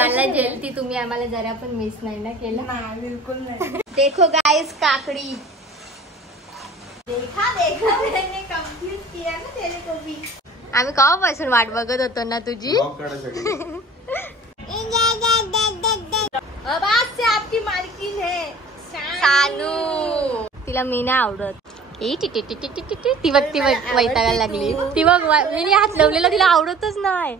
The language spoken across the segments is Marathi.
फिरायला गेलती तुम्ही, आम्हाला जरा पण मिस नाही ना केलं? नाही, बिलकुल नाही. देखो गाइस काकड़ी, देखा देखा मैंने कंफ्यूज किया ना तेरे को भी. आम्ही केव्हापासून वाट बघत होतो ना तुझी. अब आज से आपकी मालकिन है सानू. तिला मी नाही आवडत. ती बघ वैतागायला लागली. ती बघ मी हात लावलेला तिला आवडतच नाही.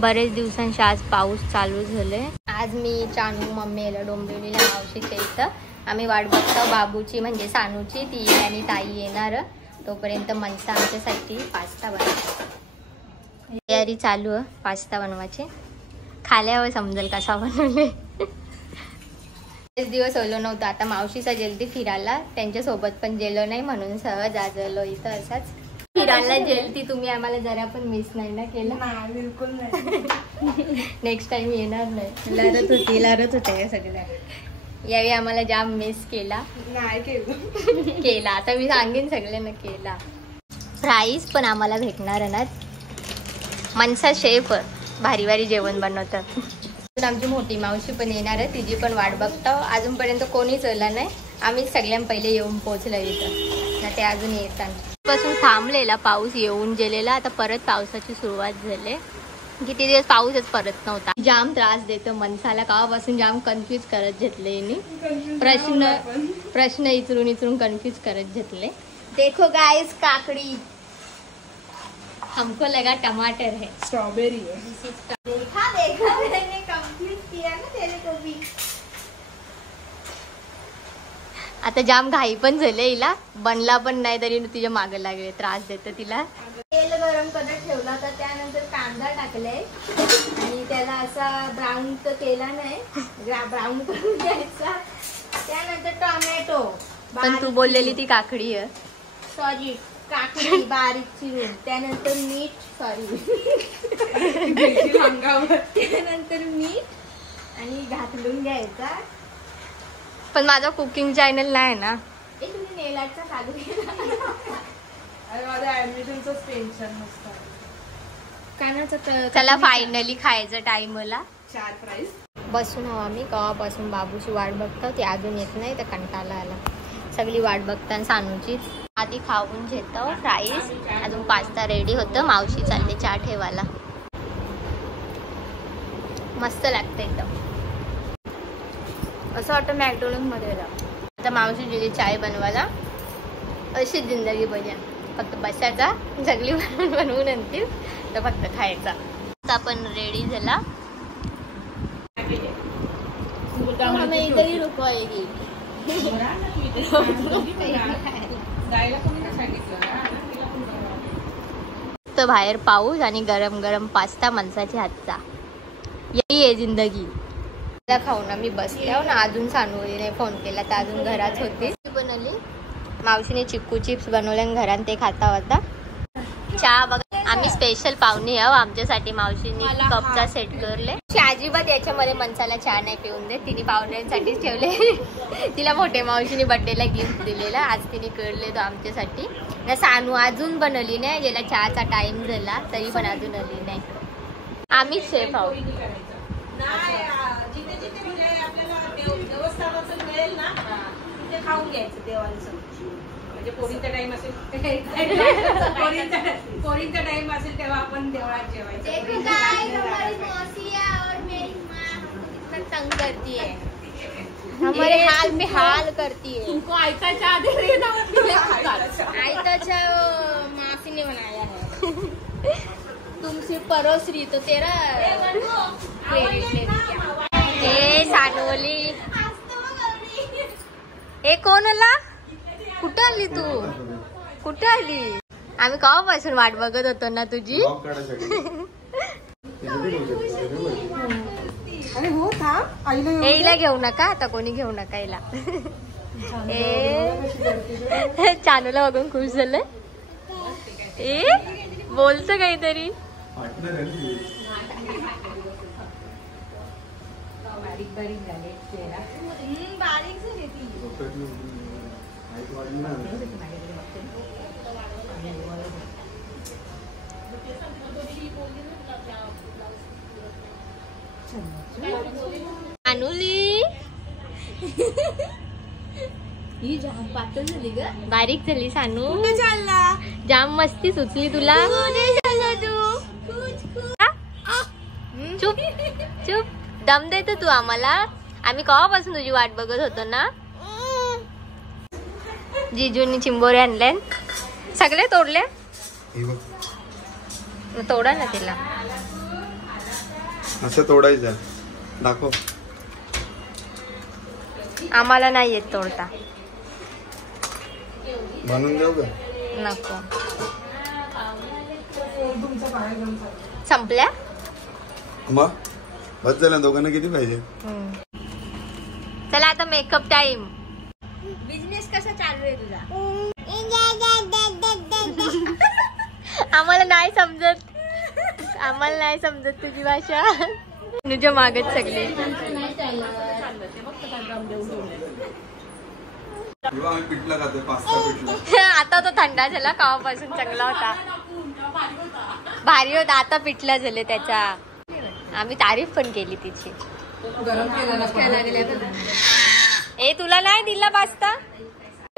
बरेच दिवसांशी आज पाऊस चालू झाले. आज मी चानू मम्मी याला डोंबिवलीला मावशीच्या इथं आम्ही वाट बघतो बाबूची म्हणजे सानूची. ती आणि ताई येणार. तोपर्यंत मनसा आमच्यासाठी पास्ता बनवतो. तयारी चालू आहे पास्ता बनवायची. खाल्यावर समजेल कसा बनवले. दिवस ओलो नव्हतं. आता मावशीचा जल्दी फिरायला त्यांच्यासोबत पण गेलो नाही म्हणून सहज आजलो इथं. असाच फिरायला गेलती तुम्ही, आम्हाला जरा पण मिस नाही ना केलं? नाही, बिलकुल नाही. नेक्स्ट टाइम येणार नाही. लढत होते सगळ्या. यावेळी आम्हाला जाम मिस केला. नाही केला. आता मी सांगेन सगळ्यांना केला. प्राईज पण आम्हाला भेटणार ना. मनसा शेफ भारी भारी जेवण बनवतात. आमची मोठी मावशी पण येणार आहे. तिची पण वाट बघतो. अजूनपर्यंत कोणीच आला नाही. आम्ही सगळ्यां पहिले येऊन पोहोचलो इथं ना. ते अजून येतात. पासून थांबलेला पाऊस येऊन गेलेला. आता परत पावसाची सुरुवात झाली. किती दिवस पाऊसच परत नव्हता. जाम त्रास देतो मनसाला. कावापासून जाम कन्फ्यूज करत घेतले. प्रश्न इचरून कन्फ्यूज करत घेतले. देखो गाइस काकड़ी, हमको लगा टमाटर है, स्ट्रॉबेरी है. देखा देखा मैंने कंफ्यूज किया ना तेरे को भी. आता जाम घाई पण झाले हिला. बनला पण नाही तरी तिच्या मागे लागले. त्रास देतो तिला. तेल गरम करत ठेवला तर त्यानंतर कांदा टाकले आणि त्याला असा ब्राऊन तर केला नाही. ब्राऊन करून घ्यायचा. त्यानंतर टोमॅटो. पण तू बोललेली ती काकडी आहे. सॉरी, काकडी बारीक चिरून. त्यानंतर मीठ. सॉरी त्यानंतर मीठ आणि घालून घ्यायचा. पण माझा कुकिंग चॅनल नाही ना. तुम्ही नेल आर्टचा चालू केला. अरे माझं ऍडमिशनच टेन्शन नसतं. कानाचं त्याला फायनली खायचं टाइमला. 4 प्राइस. बसून हवं आम्ही केव्हापासून बाबूची वाट बघतो. ती अजून येत नाही तर कंटाळा आला. सगळी वाट बघता सानूची. आधी खाऊन घेतो फ्राईज. अजून पास्ता रेडी होतं. मावशी चालली चहा ठेवायला. मस्त लागतं एकदम. असं वाटतं मॅकडोनल्ड मध्ये जा. आता मावशी गेली चाय बनवायला. अशी जिंदगी बघा. फक्त बसायचा सगळी बनवून आणतील तर फक्त खायचा. आता पण रेडी झाला. इधरही रुकवायगी. तर बाहेर पाऊस आणि गरम गरम पास्ता मनसाच्या हातचा. यही आहे जिंदगी. खाऊन आम्ही बसल्या ना. अजून सानूने फोन केला तर अजून घरात होती. बनवली मावशीने चिक्कू चिप्स बनवले घरात. ते खाता होता. चहा बघा आम्ही स्पेशल पाहुणे आहो. आमच्यासाठी मावशीने कपचा सेट करले. अजिबात याच्यामध्ये मनसाला चहा नाही पिऊन देत. तिने पाहुण्यांसाठीच ठेवले. तिला मोठे मावशीने बर्थडेला गिफ्ट दिलेला. आज तिने करले तो आमच्यासाठी. ना सानू अजून बनवली नाही. ज्याला चहाचा टाइम झाला तरी पण अजून आली नाही. आम्हीच शेफ आहोत. जिथे जिथे म्हणजे आपल्याला देवस्थानाचं मिळेल ना तिथे खाऊन घ्यायचं देवांचं. म्हणजे पोरींचा टाइम असेल पोरींचा टाइम असेल तेव्हा आपण देवळात जेवायचं. तंग करती है. हमारे हाल में हाल करती है. तुमको आयता चाह दे रही है. आयता चाह मासी ने बनाया है. तुम सिर्फ परोस रही तो तेरा सानोली. हे कोण आला? कुठं आली तू? कुठं आली? आम्ही केव्हापासून वाट बघत होतो ना तुझी. एला घेऊ नका आता. कोणी घेऊ नका एला. चानूला बघून खुश झालं. बोलतं काहीतरी. बारीक बारीक झाले चेहरा. बारीक झाली ती. अनुली ही जाम पातळ झाली ग. बारीक झाली सानू. कुठे चालला? जाम मस्ती सुचली तुला. चुप चुप. दम देतो तू आम्हाला. आम्ही केव्हापासून तुझी वाट बघत होतो ना. जिजूनी चिंबोरे आणले. सगळे तोडले. तोडा ना तिला. असं तोडायचं. दाखव. आम्हाला नाही येत तोडता. म्हणून देऊ का? नको. संपल्या. मग बस झालं. दोघांना किती पाहिजे? चला आता मेकअप टाइम. बिझनेस कसा चालू आहे तुझा? आम्हाला नाही समजत. आम्हाला नाही समजत तुझी भाषा. तुझ्या मागत सगळे. पिठला खाते. पास्ता पिठला. आता तो थंडा झाला. कावापासून चांगला होता. भारी होता. आता पिठला झाले त्याच्या. आम्ही तारीफ पण केली तिची. ए तुला नाही दिला पास्ता.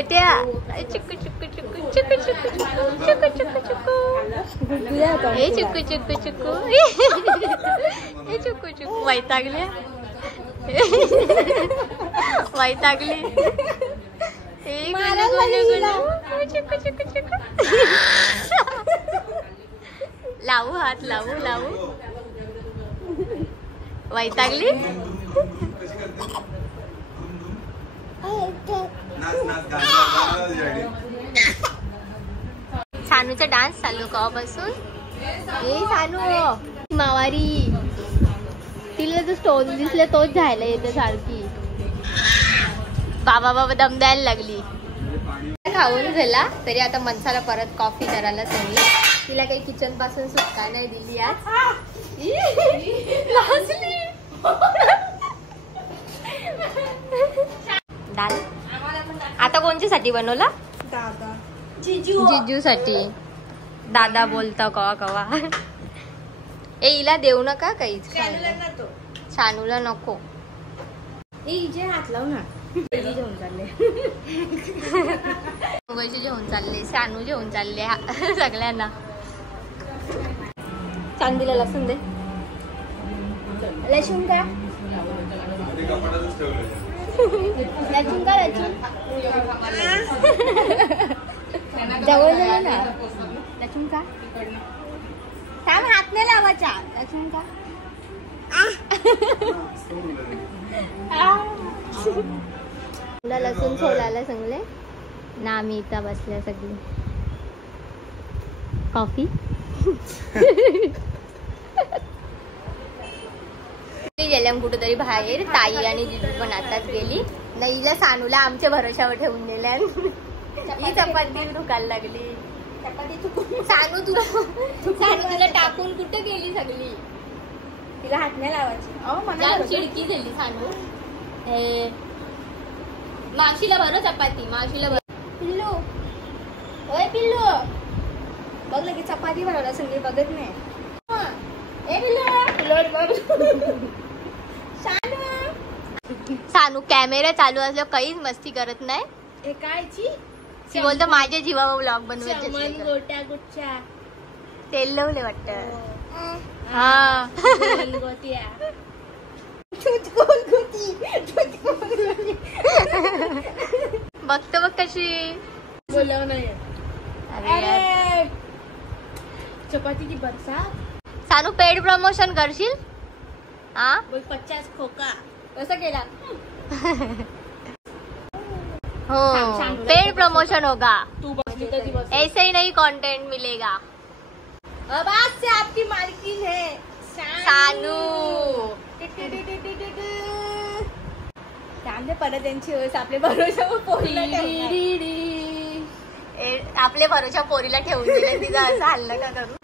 चिक्कू चिक्कू चिक्कू चिक्कू चिक्कू चिक्कू चिक्कू चिक्कू. हे चिक्कू चिक्कू चिक्कू. हे चिक्कू चिक्कू. वैतागले. वैतागली. चिक्कू चिक्कू चिक्कू. लावू हात. लावू लावू. वैतागली. सानूचा डान्स चालू केव्हापासून. ए सानू मावारी. तिला जो स्टोन दिसले तोच जायला येते सारखी. बाबा बाबा दम द्यायला लागली. खाऊन झाला तरी आता मनसाला परत कॉफी करायला सांगली. तिला काही किचन पासून सुटका नाही दिली आज. दाल. आता कोणच्यासाठी बनवला? दादा. जिजू साठी. दादा बोलता कवा कवा. ए हिला देऊ नका काहीच. सानूला नको. हात लाव ना. जेवण चालले. जेवण चालले. सानू जेवण चालले. सगळ्यांना. चांदीला लसूण दे. लसूण का? लसूण का? लसूण जवळ जवळ ना. लसूण का? थांब हात नाही लावायचा. लसूण का? तुला लसूण सोलायला सांगले ना. आम्ही इथं बसल्या सगळी. कॉफी. गेल्या कुठेतरी बाहेर. ताई आणि जिजू पण आताच गेली. नाहीला सानूला आमच्या भरोशावर ठेवून दिल्या. ही चपाती दुखायला लागली. सानू तुला टाकून कुठे गेली सगळी. तिला हात नाही लावायची. चिडकी झाली सानू. मावशीला भरो चपाती. मावशीला भरो. पिल्लू. ओय पिल्लू. बघलं की चपाती बनवला संगे बघत नाही. सानू कॅमेरा चालू असल्यावर काहीच मस्ती करत नाही. हे कायची? ती बोलतो माझ्या जीवावर व्लॉग बनवायचे. गोट्या गुच्छा तेल लावले वाटत. हा. बघतो बघ कशी. बोलाव नाही. अरे चपातीची बरसात. सानू पेड प्रमोशन करशील. हा 50 खोका कसं केला? हो पेड प्रमोशन होगा. तू बसली कधी बस. ऐसे ही नहीं कंटेंट मिलेगा. अब आज से आपकी मालकिन है सानू. त्यामुळे परत त्यांची ओळख आपल्या भरोशावर पोरीला आपले भरोशा पोरीला ठेवून दिले. तिचं असं हल्लं का करू.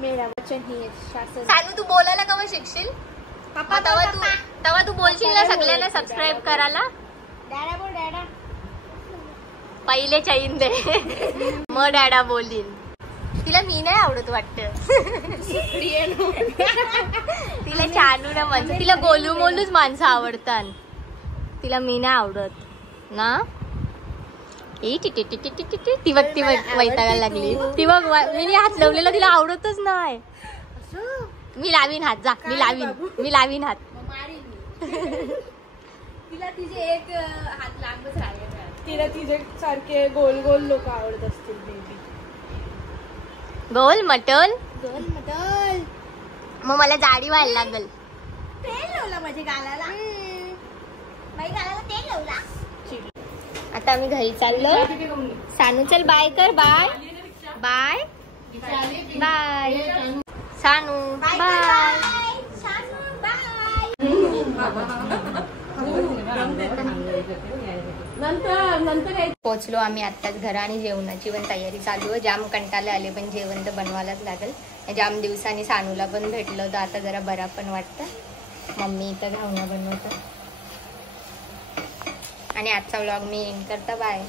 मेरा वचन ही शासन. सानू तू बोलायला कवा शिकशील? पप्पा तेव्हा तू तेव्हा तू बोलशील ना सगळ्यांना सबस्क्राईब करायला. डॅडा बोल डॅडा. पहिले चैन दे मग डॅडा बोलीन. तिला मी नाही आवडत वाटत. तिला चानू ना माणसं, तिला गोलू मोलूच माणसं आवडतात. तिला मी नाही आवडत ना. ती बघ वैतागायला लागली. ती बघ मी हात लावलेला तिला आवडतच नाही. मी लावीन हात. जा मी लावीन हात. तिला तिचे एक हात लांबच राहिले. तिला तिचे सारखे गोल गोल लोक आवडत असतील. गोल मटन. गोल मटन. मग मला जाडी व्हायला लागल. तेल लावला माझ्या गालाला. माझ्या गालाला तेल लावला. आता आम्ही घरी चाललो. सानू चल बाय कर. Bye bye bye Sanu bye. पोचलो आम्ही आत्ताच घरा आणि जेवणाची पण तयारी चालू आहे. जाम कंटाळे आले पण जेवण तर बनवायलाच लागेल. जाम दिवसांनी सानूला पण भेटलं तर आता जरा बरा पण वाटतं. मम्मी इथं घावणं बनवतं. आणि आजचा व्लॉग मी एंड करता. बाय.